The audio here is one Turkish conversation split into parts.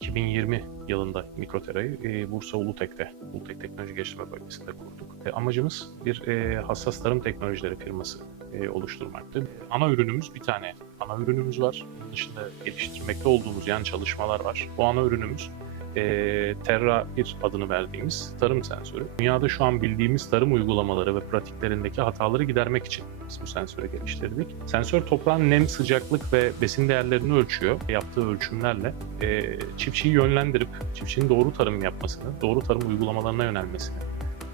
...2020 yılında Mikrotera'yı e, Bursa Ulutek'te, Ulutek Teknoloji Geliştirme Bölgesi'nde kurduk. E, amacımız bir e, hassas tarım teknolojileri firması e, oluşturmaktı. Ana ürünümüz bir tane ana ürünümüz var. Bunun dışında geliştirmekte olduğumuz yan çalışmalar var. Bu ana ürünümüz e, Terra 1 adını verdiğimiz tarım sensörü. Dünyada şu an bildiğimiz tarım uygulamaları ve pratiklerindeki hataları gidermek için biz bu sensörü geliştirdik. Sensör toprağın nem, sıcaklık ve besin değerlerini ölçüyor. Yaptığı ölçümlerle e, çiftçiyi yönlendirip çiftçinin doğru tarım yapmasını, doğru tarım uygulamalarına yönelmesini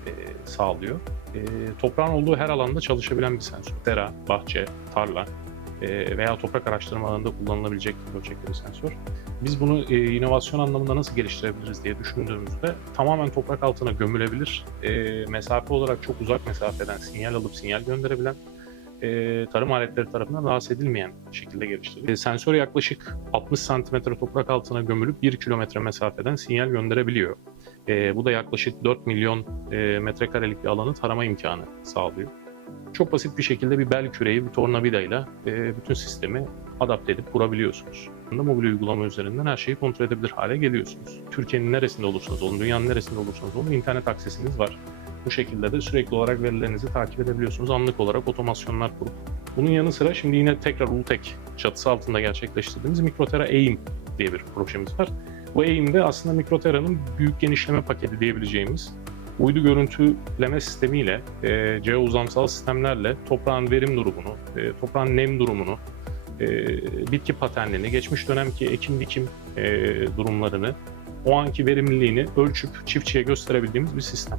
e, sağlıyor. E, toprağın olduğu her alanda çalışabilen bir sensör. Sera, bahçe, tarla e, veya toprak araştırma alanında kullanılabilecek ölçekli bir sensör. Biz bunu e, inovasyon anlamında nasıl geliştirebiliriz diye düşündüğümüzde tamamen toprak altına gömülebilir, e, mesafe olarak çok uzak mesafeden sinyal alıp sinyal gönderebilen, e, tarım aletleri tarafından rahatsız edilmeyen şekilde geliştirdik. E, sensör yaklaşık 60 santimetre toprak altına gömülüp 1 kilometre mesafeden sinyal gönderebiliyor. E, bu da yaklaşık 4 milyon e, metrekarelik bir alanı tarama imkanı sağlıyor. Çok basit bir şekilde bir bel küreği, bir tornavidayla e, bütün sistemi adapte edip kurabiliyorsunuz. Mobil uygulama üzerinden her şeyi kontrol edebilir hale geliyorsunuz. Türkiye'nin neresinde olursanız olun, dünyanın neresinde olursanız olun internet aksesiniz var. Bu şekilde de sürekli olarak verilerinizi takip edebiliyorsunuz. Anlık olarak otomasyonlar kurup. Bunun yanı sıra şimdi yine tekrar Ultek çatısı altında gerçekleştirdiğimiz Mikrotera AIM diye bir projemiz var. Bu AIM'de aslında Mikrotera'nın büyük genişleme paketi diyebileceğimiz uydu görüntüleme sistemiyle, e, geouzamsal sistemlerle toprağın verim durumunu, e, toprağın nem durumunu, e, bitki paternini, geçmiş dönemki ekim dikim e, durumlarını, o anki verimliliğini ölçüp çiftçiye gösterebildiğimiz bir sistem.